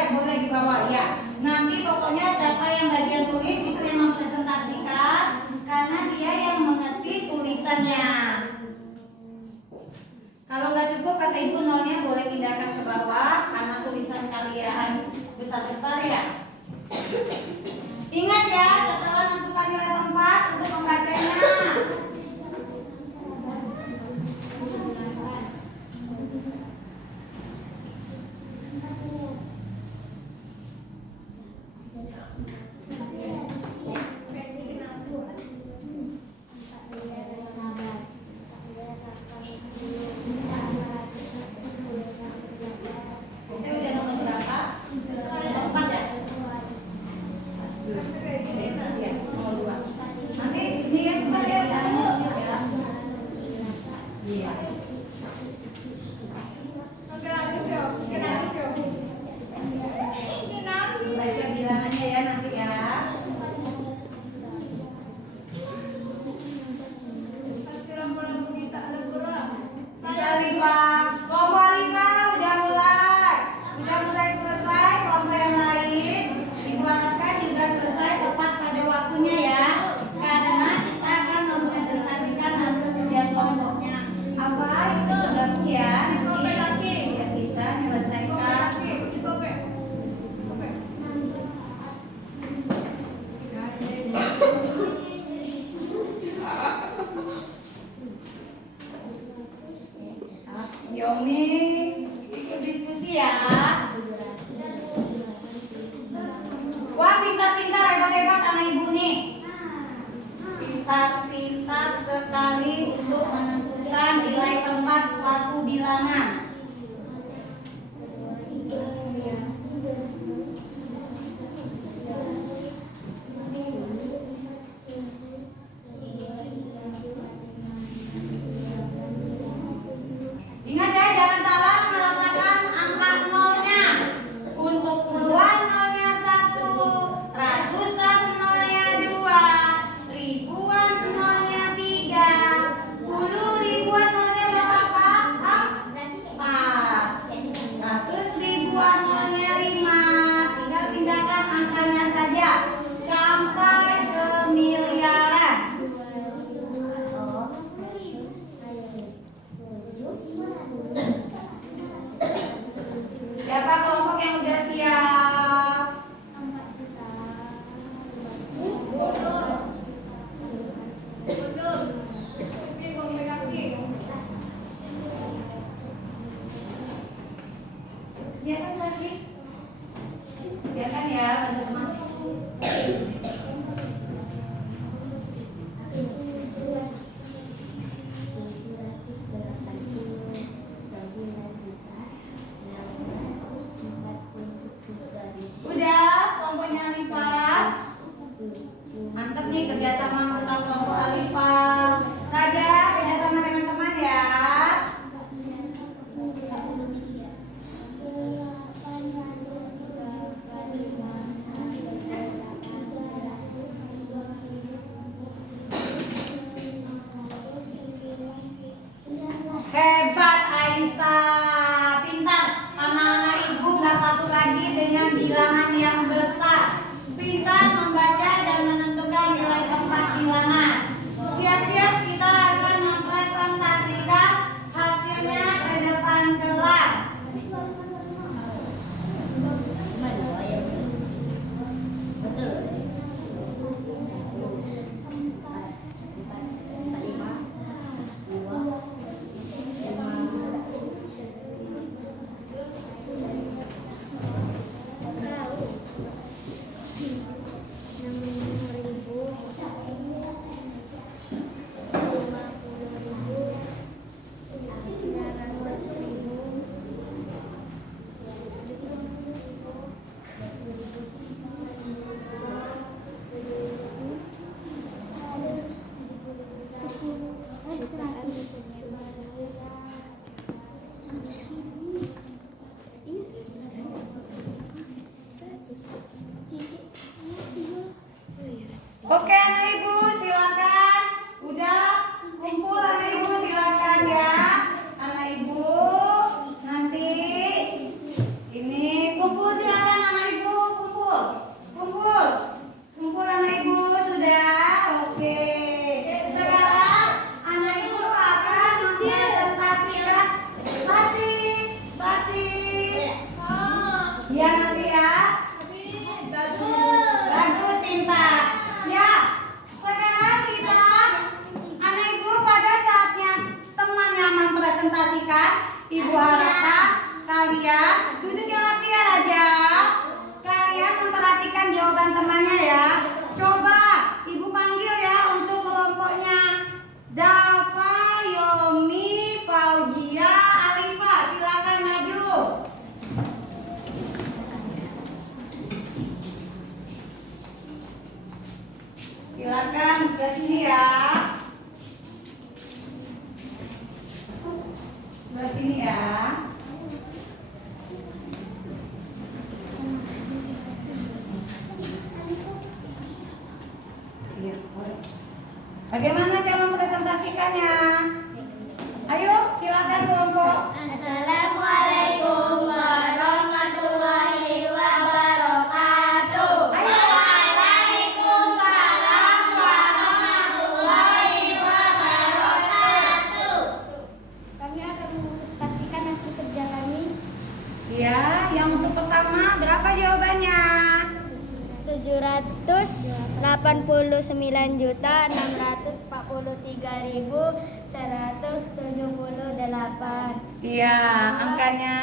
Boleh dibawa ya. Nanti pokoknya siapa yang bagian tulis itu yang mempresentasikan karena dia yang mengerti tulisannya. Kalau nggak cukup kata ibu nolnya boleh pindahkan ke bawah karena tulisan kalian besar-besar ya. Ingat ya, setelah menentukan nilai tempat untuk membacanya. Saya udah nomor berapa? 4 ya? Ya, nomor 2. Nanti ini kan kembali ya. Iya. Baca bilangannya ya nanti ya. Bisa Alifah. Kelompok Alifah udah mulai selesai. Kelompok yang lain ibu harapkan juga selesai tepat pada waktunya ya. Karena kita akan mempresentasikan hasil kerja kelompoknya. Apa itu tergabung ya? Nanti biar bisa menyelesaikan. Yomi ikut diskusi ya. Wah, pintar-pintar, hebat-hebat anak ibu nih. Pintar-pintar sekali untuk menentukan nilai tempat suatu bilangan. Ingat ya, jangan salah meletakkan angka nolnya. Untuk puluhan nolnya 1, ratusan nolnya 2, ribuan nolnya 3, 10 ribuan nolnya berapa bisa. Pintar. Anak-anak ibu nggak takut lagi dengan bilangan yang besar. Pintar membaca dan menentukan nilai tempat bilangan. Siap-siap kita akan mempresentasikan hasilnya ke depan kelas. Oke anak ibu silakan. Udah kumpul anak ibu silakan ya. Anak ibu nanti ini kumpul silakan anak ibu kumpul anak ibu sudah. Oke. Sekarang anak ibu akan mempresentasikan sasi. Ya nanti ya. Bagus pintar. Ya, sekarang kita anak ibu pada saatnya temannya mempresentasikan, ibu harapkan kalian duduk yang rapian aja. Kalian memperhatikan jawaban temannya ya. Coba ibu panggil ya untuk kelompoknya. Dava, Yomi, Fauzia, Alifa, silakan maju. Silakan sebelah sini ya. Sebelah sini ya. Bagaimana cara mempresentasikannya? Ayo, silakan kelompok. Assalamualaikum warahmatullahi wabarakatuh. Ayo. Waalaikumsalam warahmatullahi wabarakatuh. Kami akan mempresentasikan hasil kerja kami. Iya, yang untuk pertama berapa jawabannya? 789.643.178. Iya, angkanya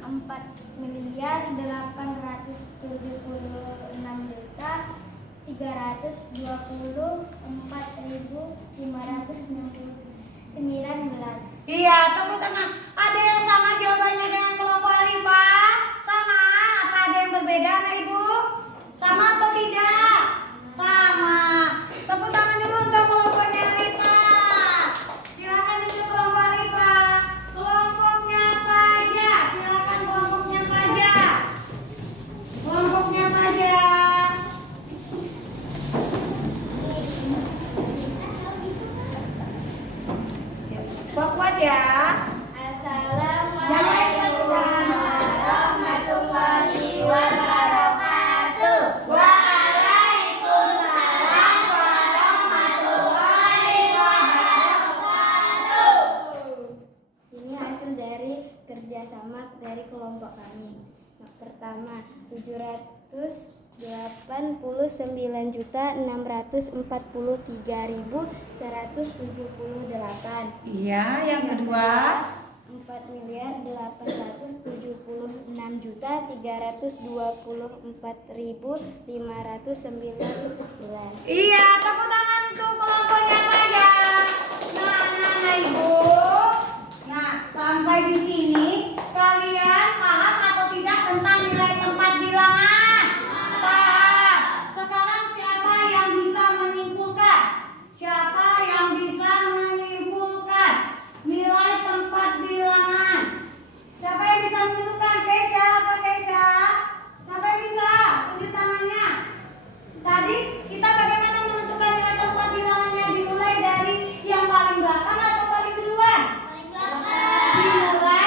4.324.394.519. iya, tepuk tangan. Ada yang sama jawabannya dengan kelompok Alifa? Sama? Apa ada yang berbeda anak ibu? Sama atau tidak? Sama. Tepuk tangan dulu untuk kelompoknya Alifa. Silakan untuk kelompok Alifa. Kelompoknya Faja. Silakan kelompoknya Faja. Kelompoknya Faja. Kuat ya. Assalamualaikum warahmatullahi wabarakatuh. Waalaikumsalam warahmatullahi wabarakatuh. Ini hasil dari kerjasama dari kelompok kami. Yang pertama 789.643.178. Iya, yang kedua 4.824.324.519. iya, tepuk tangan untuk kelompoknya Faja. Nah, ibu. Nah, sampai di sini kalian paham atau tidak tentang nilai tempat bilangan? Paham. Sekarang siapa yang bisa menyimpulkan? Siapa yang bisa menyimpulkan nilai tempat bilangan? Siapa yang bisa menentukan? Keisha, apa Keisha? Siapa yang bisa? Tunjuk tangannya. Tadi kita bagaimana menentukan nilai tempat bilangannya? Dimulai dari yang paling belakang atau paling duluan? Dimulai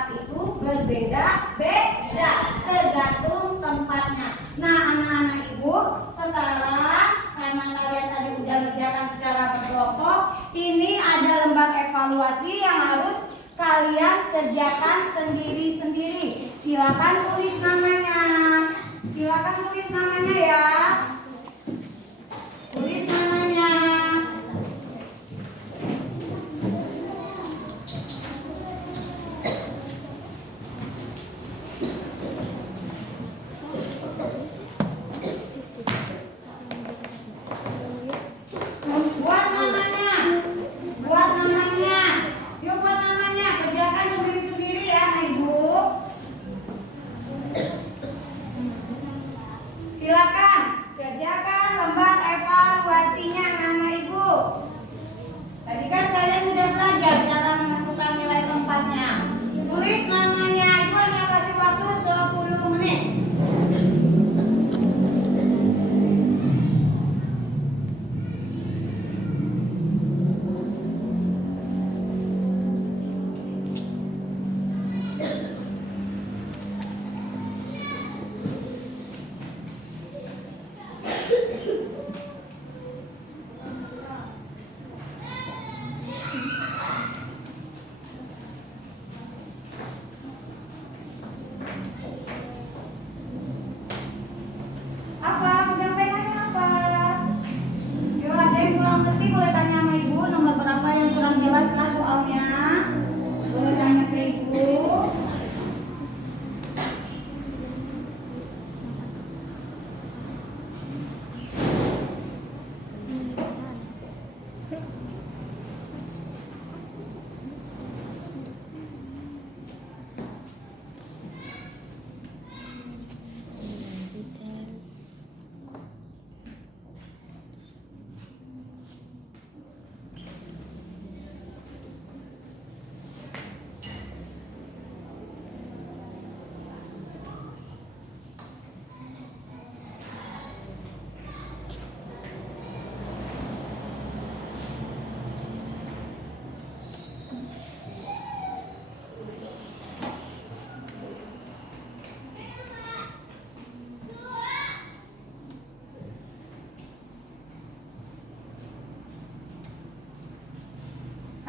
tempat itu berbeda-beda tergantung tempatnya. Nah, anak-anak ibu, sekarang karena kalian tadi udah ngerjakan secara berkelompok, ini ada lembar evaluasi yang harus kalian kerjakan sendiri-sendiri. Silakan tulis namanya. Silakan tulis namanya ya. Tulis namanya. Buat namanya. Buat namanya. Yuk buat namanya. Kerjakan sendiri-sendiri ya, Ibu. Silakan kerjakan lembar evaluasinya anak-anak ibu. Tadi kan kalian sudah belajar cara menentukan nilai tempatnya. Tulis namanya, ibu hanya kasih waktu 10 menit. Apa? Udah pengen apa? Yuk, ada yang kurang ngerti boleh tanya sama ibu. Nomor berapa yang kurang jelas lah soalnya? Boleh tanya ke ibu.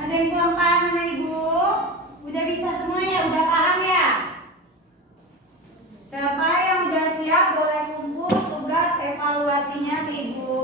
Ada yang kurang paham anak ibu? Udah bisa semua ya? Udah paham ya? Siapa yang udah siap boleh kumpul tugas evaluasinya ke ibu.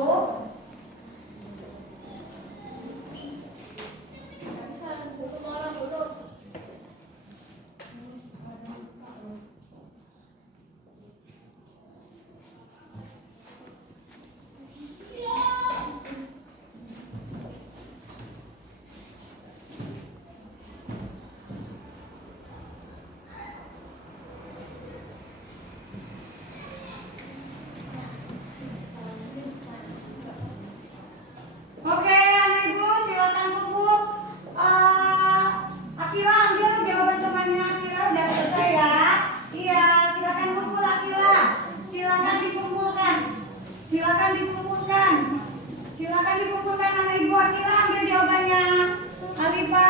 Oke, anak ibu silakan kumpul. Akila ambil jawaban temannya. Akila udah selesai ya. Iya, silakan kumpul Akila. Silakan dikumpulkan. Silakan dikumpulkan. Silakan dikumpulkan anak ibu. Akila ambil jawabannya. Alifa.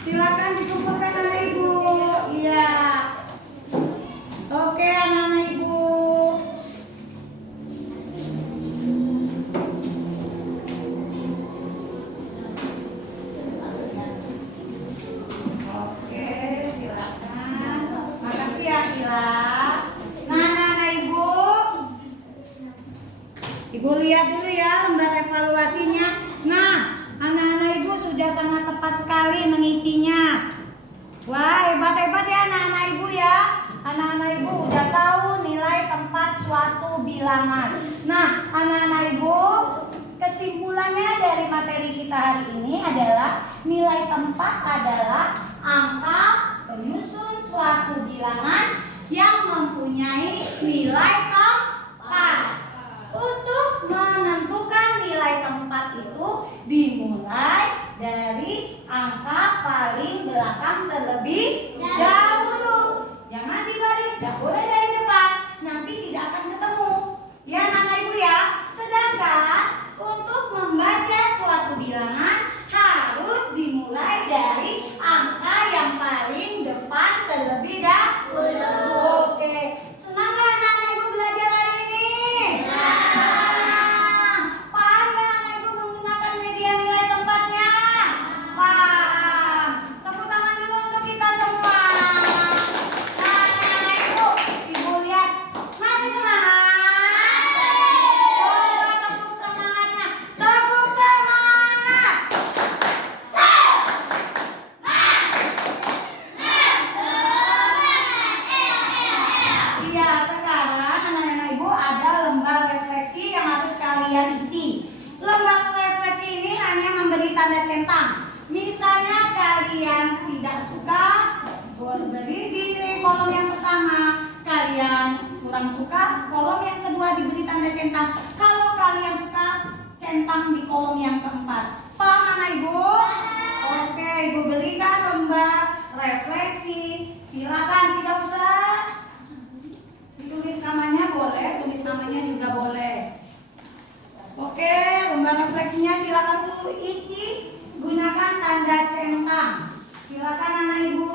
Silakan dikumpulkan anak ibu. Iya. Oke, anak-anak ibu. Oke, silakan. Makasih ya, Kila. Nah, anak-anak ibu. Ibu lihat dulu ya lembar evaluasinya. Nah, anak-anak ibu sudah sangat tepat sekali mengisinya. Wah, hebat-hebat ya anak-anak ibu ya. Anak-anak ibu udah tahu nilai tempat suatu bilangan. Nah, anak-anak ibu, kesimpulannya dari materi kita hari ini adalah nilai tempat adalah angka penyusun suatu bilangan yang mempunyai nilai tempat. Untuk menentukan nilai tempat itu dimulai dari angka paling belakang terlebih dahulu. Jangan dibalik, tidak boleh dari depan. Nanti tidak akan ketemu. Ya anak ibu ya. Sedangkan untuk membaca suatu bilangan harus dimulai dari angka yang paling Beri di kolom yang pertama kalian kurang suka, kolom yang kedua diberi tanda centang. Kalau kalian suka, centang di kolom yang keempat. Paham anak ibu? Oke, ibu berikan lembar refleksi. Silakan, tidak usah ditulis namanya boleh, tulis namanya juga boleh. Oke, lembar refleksinya silakan bu isi, gunakan tanda centang. Silakan anak ibu.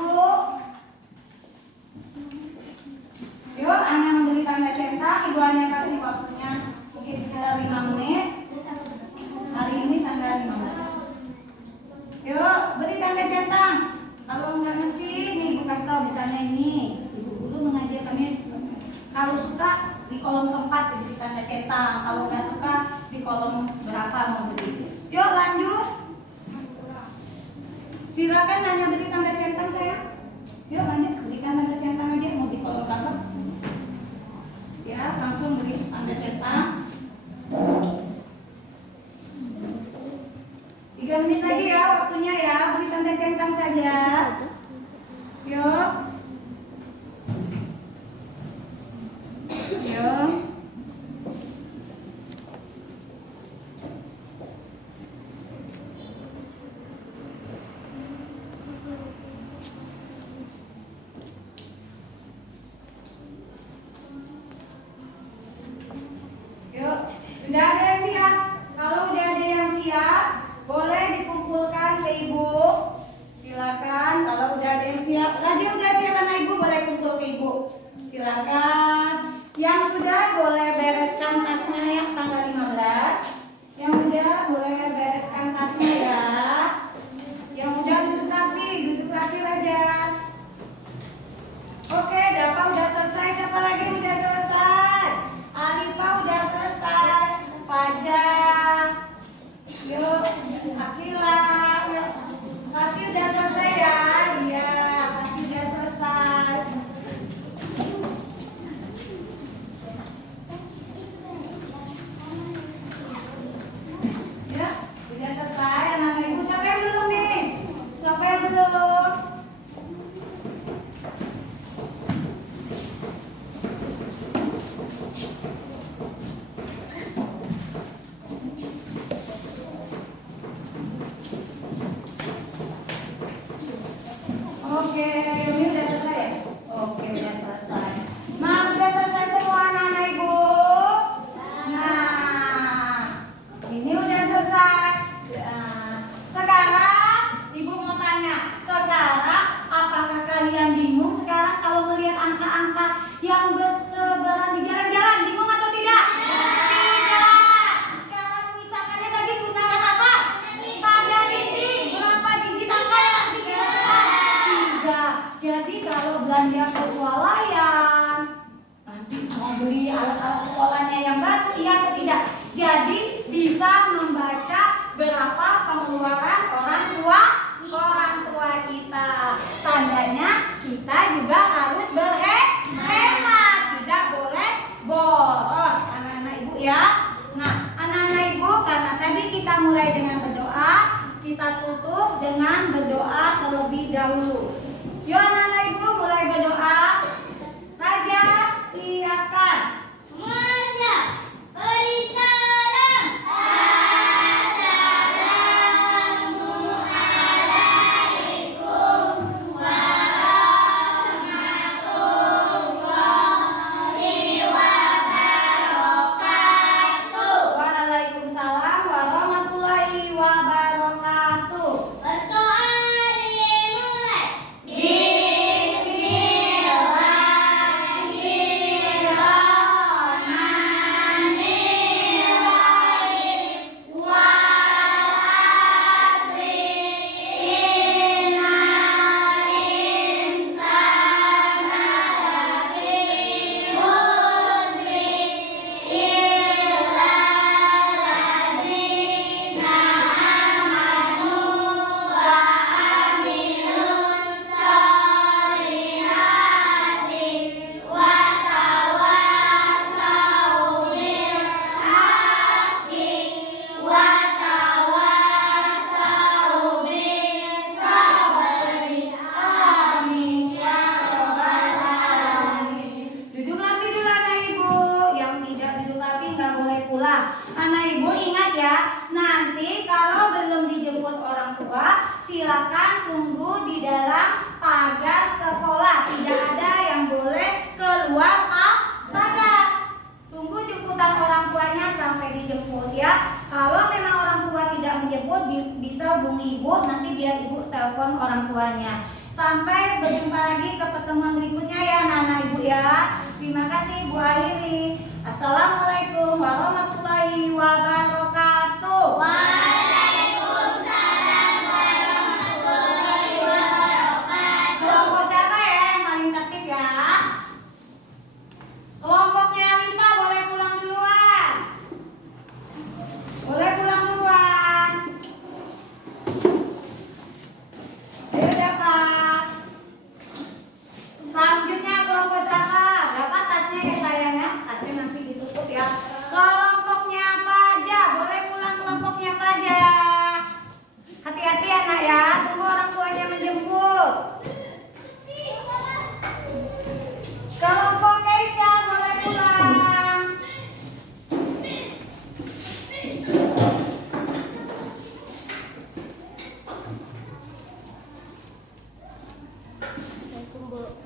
Yuk, anak memberi tanda centang. Ibu hanya kasih waktunya mungkin sekitar 5 menit. Hari ini tanggal 15. Yuk, beri tanda centang. Kalau nggak ngerti, nih ibu kasih tahu misalnya ini. Ibu guru mengajar kami. Kalau suka di kolom keempat diberi tanda centang. Kalau nggak suka di kolom berapa mau beri. Yuk lanjut. Silakan hanya beri tanda centang saya. Yuk lanjut, berikan tanda centang aja mau di kolom berapa. Ya, langsung beri tanda centang. 3 menit lagi ya waktunya ya, beri tanda centang saja. Yuk. Yuk. Yuk, sudah ada yang siap? Kalau udah ada yang siap, boleh dikumpulkan ke ibu. Silakan. Kalau udah ada yang siap, Raja udah siap anak ibu, boleh kumpul ke ibu. Silakan. Yang sudah boleh bereskan tasnya yang tanggal 15. Yang udah boleh bereskan tasnya ya. Yang udah duduk rapi Raja. Oke, Dapa udah selesai. Siapa lagi yang udah selesai? Alifa udah selesai. Fajar. Yuk, Akila. Yuk. Sasi udah selesai ya. Iya, Sasi udah selesai. Ya, udah selesai anak-anak ibu. Siapa yang belum nih? Siapa yang belum? Oke, ini udah selesai ya? Oke, udah selesai. Nah, udah selesai semua anak-anak ibu? Nah, ini udah selesai. Nah, sekarang ibu mau tanya. Sekarang, apakah kalian bingung sekarang kalau melihat angka-angka yang bersebaran di jalan-jalan? Bingung atau tidak? Tidak. Cara memisahkannya tadi gunakan apa? Tanda dinding. Berapa digit angka yang harus dipisahkan? 3. Jadi kalau belanja ke swalayan, nanti mau beli alat-alat sekolahnya yang baru, iya atau tidak? Jadi bisa membaca berapa pengeluaran orang tua kita. Tandanya kita juga harus berhemat, tidak boleh boros anak-anak ibu ya. Nah, anak-anak ibu, karena tadi kita mulai dengan berdoa, kita tutup dengan berdoa terlebih dahulu. Yuk anak-anak ibu mulai berdoa. Raja, siapkan. Masa beri salam. Assalamualaikum warahmatullahi wabarakatuh. Waalaikumsalam warahmatullahi wabarakatuh. Berdoa dimulai. lagi ke pertemuan berikutnya ya anak-anak ibu ya. Terima kasih ibu akhiri. Assalamualaikum warahmatullahi wabarakatuh. Waalaikumsalam warahmatullahi wabarakatuh. Kelompok siapa ya yang paling tertib ya? Kelompoknya Alika boleh pulang duluan. Boleh pulang duluan. Ayo dapat. Selanjutnya kelompok siapa? Dapat tasnya ya sayang ya. Tasnya nanti ditutup ya. Kelompoknya Faja boleh pulang kelompoknya Faja. Hati-hati anak ya. Tunggu orang tuanya menjemput. Kelompok Keisha boleh pulang.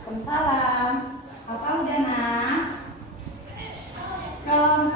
Waalaikumsalam. Apa udah nak? Kelompok